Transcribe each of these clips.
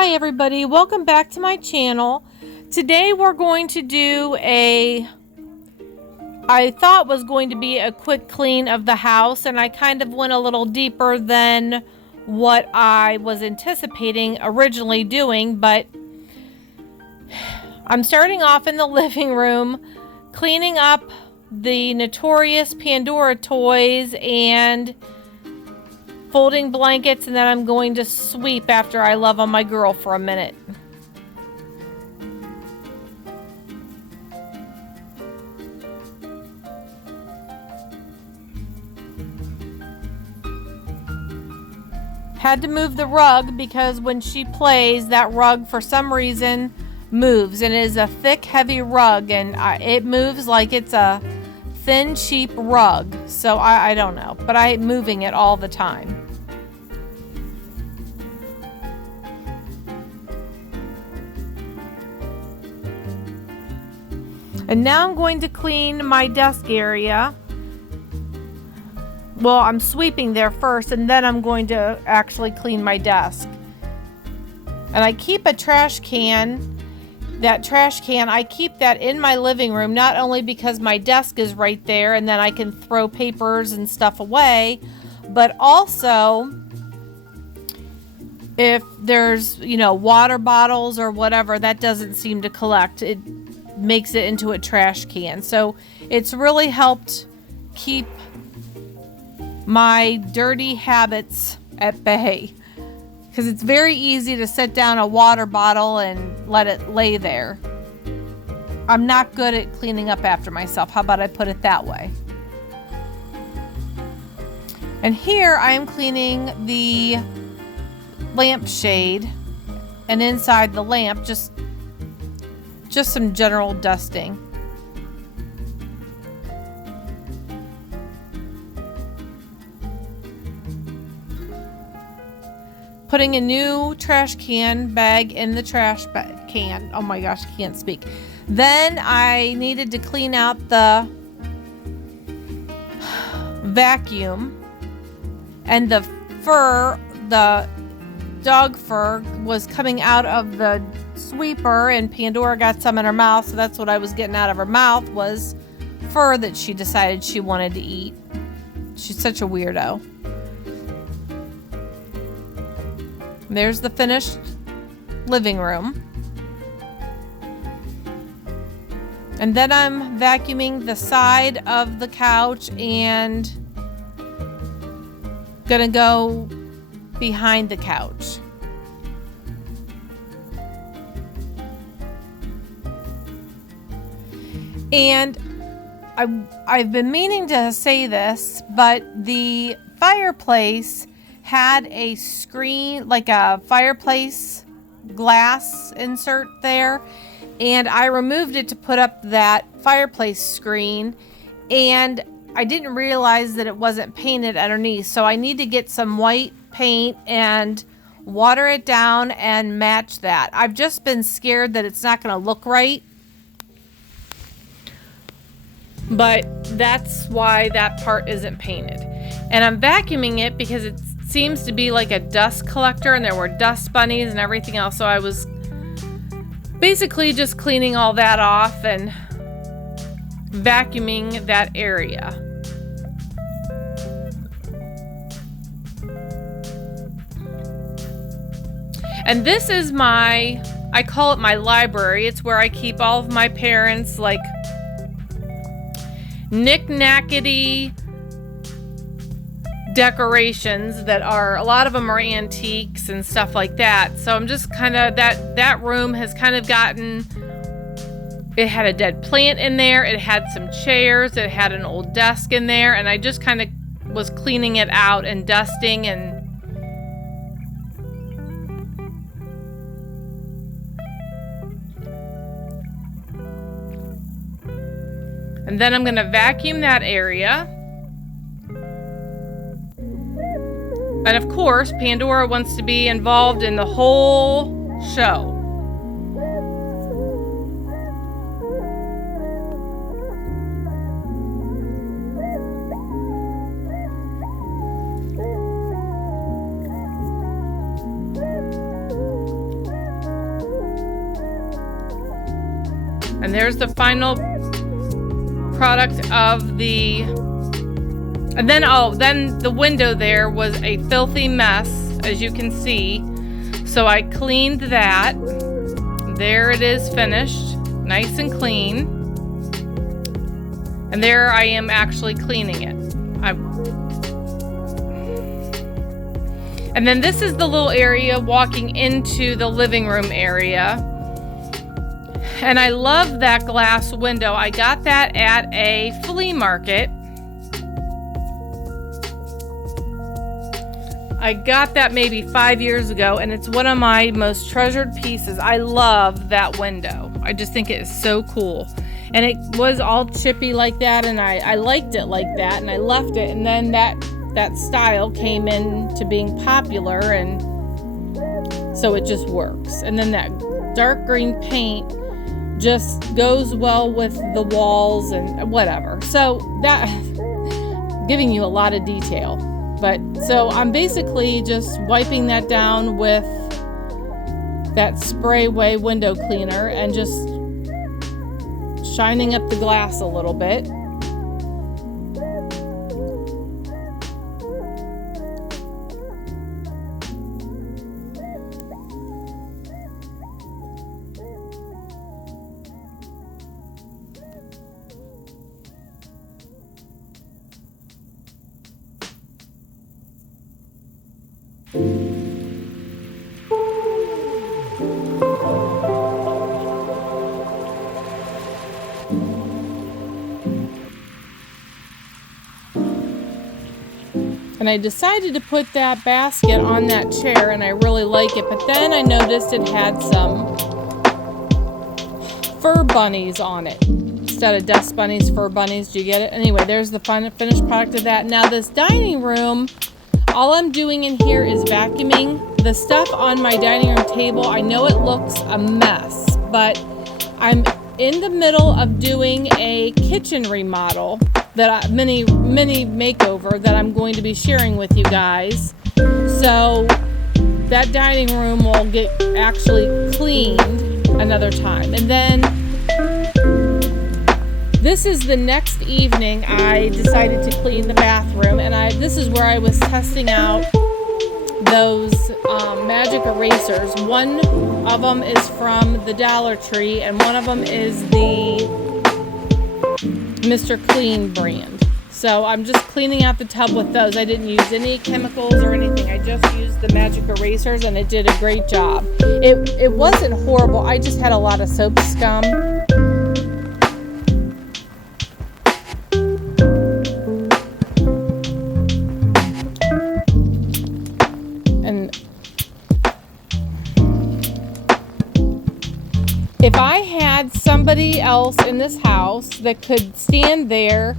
Hi everybody, welcome back to my channel. Today we're going to do I thought was going to be a quick clean of the house, and I kind of went a little deeper than what I was anticipating originally doing, but I'm starting off in the living room, cleaning up the notorious Pandora toys and folding blankets, and then I'm going to sweep after I love on my girl for a minute. Had to move the rug because when she plays, that rug for some reason moves, and it is a thick, heavy rug, and it moves like it's a thin, cheap rug. So I don't know, but I'm moving it all the time. And now I'm going to clean my desk area. Well, I'm sweeping there first, and then I'm going to actually clean my desk. And I keep a trash can. That trash can, I keep that in my living room, not only because my desk is right there and then I can throw papers and stuff away, but also if there's, water bottles or whatever, that doesn't seem to collect. It makes it into a trash can. So it's really helped keep my dirty habits at bay, because it's very easy to set down a water bottle and let it lay there. I'm not good at cleaning up after myself. How about I put it that way? And here I am cleaning the lampshade, and inside the lamp, just some general dusting. Putting a new trash can bag in the trash can. Oh my gosh, I can't speak. Then I needed to clean out the vacuum, and the dog fur was coming out of the sweeper, and Pandora got some in her mouth, so that's what I was getting out of her mouth, was fur that she decided she wanted to eat. She's such a weirdo. There's the finished living room. And then I'm vacuuming the side of the couch and gonna go behind the couch. And I've been meaning to say this, but the fireplace had a screen, like a fireplace glass insert there, and I removed it to put up that fireplace screen, and I didn't realize that it wasn't painted underneath, so I need to get some white paint and water it down and match that. I've just been scared that it's not going to look right, but that's why that part isn't painted. And I'm vacuuming it because it seems to be like a dust collector, and there were dust bunnies and everything else, so I was basically just cleaning all that off and vacuuming that area. And this is I call it my library. It's where I keep all of my parents' like knick-knackety decorations that are, a lot of them are antiques and stuff like that. So I'm just kind of, that room has kind of gotten, it had a dead plant in there, it had some chairs, it had an old desk in there, and I just kind of was cleaning it out and dusting and then I'm going to vacuum that area. And of course, Pandora wants to be involved in the whole show. And there's the final product of the, and then, oh, then the window there was a filthy mess, as you can see. So I cleaned that. There it is, finished, nice and clean. And there I am actually cleaning it. And then this is the little area walking into the living room area. And I love that glass window. I got that at a flea market. I got that maybe 5 years ago, and it's one of my most treasured pieces. I love that window. I just think it is so cool. And it was all chippy like that, and I liked it like that, and I left it. And then that style came into being popular, and so it just works. And then that dark green paint just goes well with the walls and whatever. So that, giving you a lot of detail. But so I'm basically just wiping that down with that spray way window cleaner and just shining up the glass a little bit. And I decided to put that basket on that chair, and I really like it. But then I noticed it had some fur bunnies on it. Instead of dust bunnies, fur bunnies. Do you get it? Anyway, there's the finished product of that. Now this dining room, all I'm doing in here is vacuuming the stuff on my dining room table. I know it looks a mess, but I'm in the middle of doing a kitchen remodel, that mini makeover that I'm going to be sharing with you guys. So that dining room will get actually cleaned another time. And then this is the next evening I decided to clean the bathroom, and this is where I was testing out those magic erasers. One of them is from the Dollar Tree, and one of them is the Mr. Clean brand. So I'm just cleaning out the tub with those. I didn't use any chemicals or anything. I just used the magic erasers, and it did a great job. It wasn't horrible. I just had a lot of soap scum. If I had somebody else in this house that could stand there,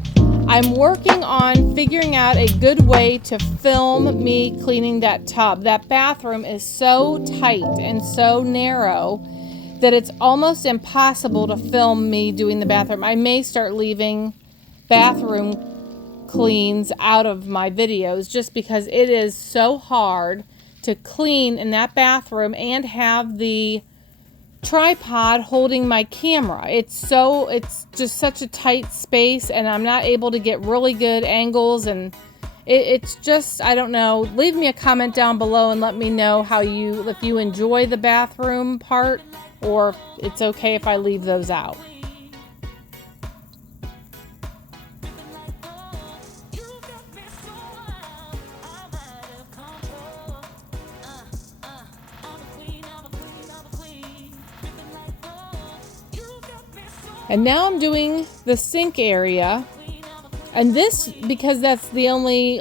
I'm working on figuring out a good way to film me cleaning that tub. That bathroom is so tight and so narrow that it's almost impossible to film me doing the bathroom. I may start leaving bathroom cleans out of my videos just because it is so hard to clean in that bathroom and have the tripod holding my camera. It's just such a tight space, and I'm not able to get really good angles, and it's just, I don't know. Leave me a comment down below and let me know if you enjoy the bathroom part, or if it's okay if I leave those out. And now I'm doing the sink area. And this, because that's the only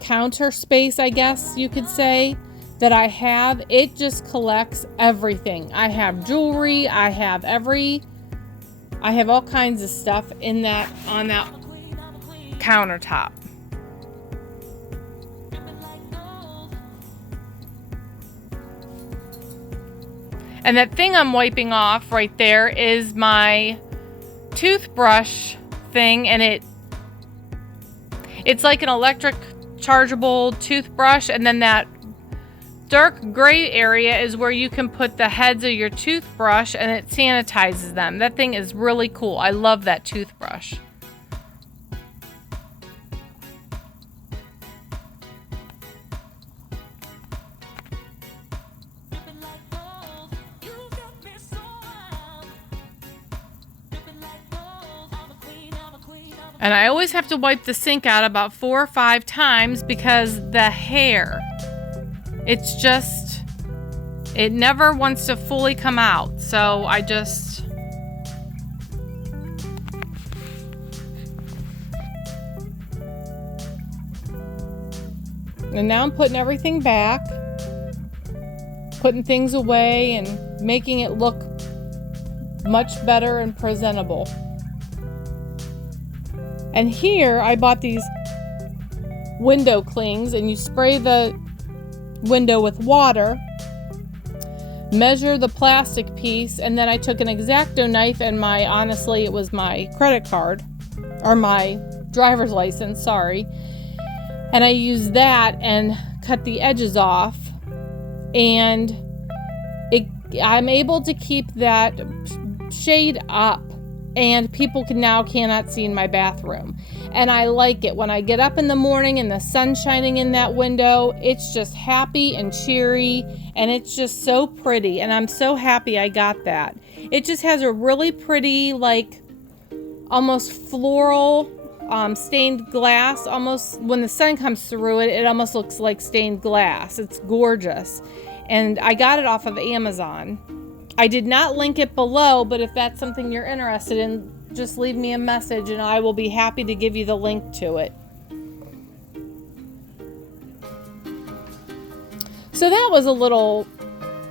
counter space, I guess you could say, that I have, it just collects everything. I have jewelry, I have all kinds of stuff on that countertop. And that thing I'm wiping off right there is my toothbrush thing, and it's like an electric chargeable toothbrush, and then that dark gray area is where you can put the heads of your toothbrush and it sanitizes them. That thing is really cool. I love that toothbrush. And I always have to wipe the sink out about 4 or 5 times because the hair, it's just, it never wants to fully come out. So I just, and now I'm putting everything back, putting things away and making it look much better and presentable. And here I bought these window clings, and you spray the window with water, measure the plastic piece, and then I took an X-Acto knife and honestly it was my credit card, or my driver's license, sorry. And I used that and cut the edges off, and I'm able to keep that shade up. And people cannot see in my bathroom. And I like it. When I get up in the morning and the sun's shining in that window, it's just happy and cheery. And it's just so pretty. And I'm so happy I got that. It just has a really pretty, like, almost floral stained glass. Almost, when the sun comes through it, it almost looks like stained glass. It's gorgeous. And I got it off of Amazon. I did not link it below, but if that's something you're interested in, just leave me a message and I will be happy to give you the link to it. So that was a little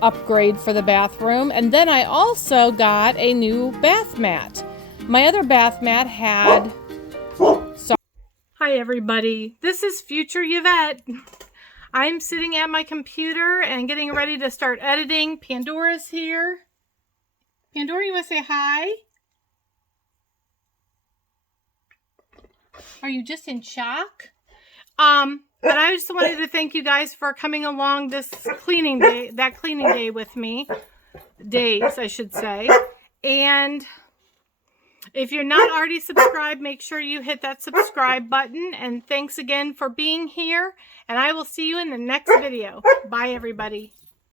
upgrade for the bathroom. And then I also got a new bath mat. My other bath mat had... Hi everybody, this is future Yvette. I'm sitting at my computer and getting ready to start editing. Pandora's here. Pandora, you want to say hi? Are you just in shock? But I just wanted to thank you guys for coming along this cleaning day with me. Days, I should say. And if you're not already subscribed, make sure you hit that subscribe button. And thanks again for being here. And I will see you in the next video. Bye, everybody.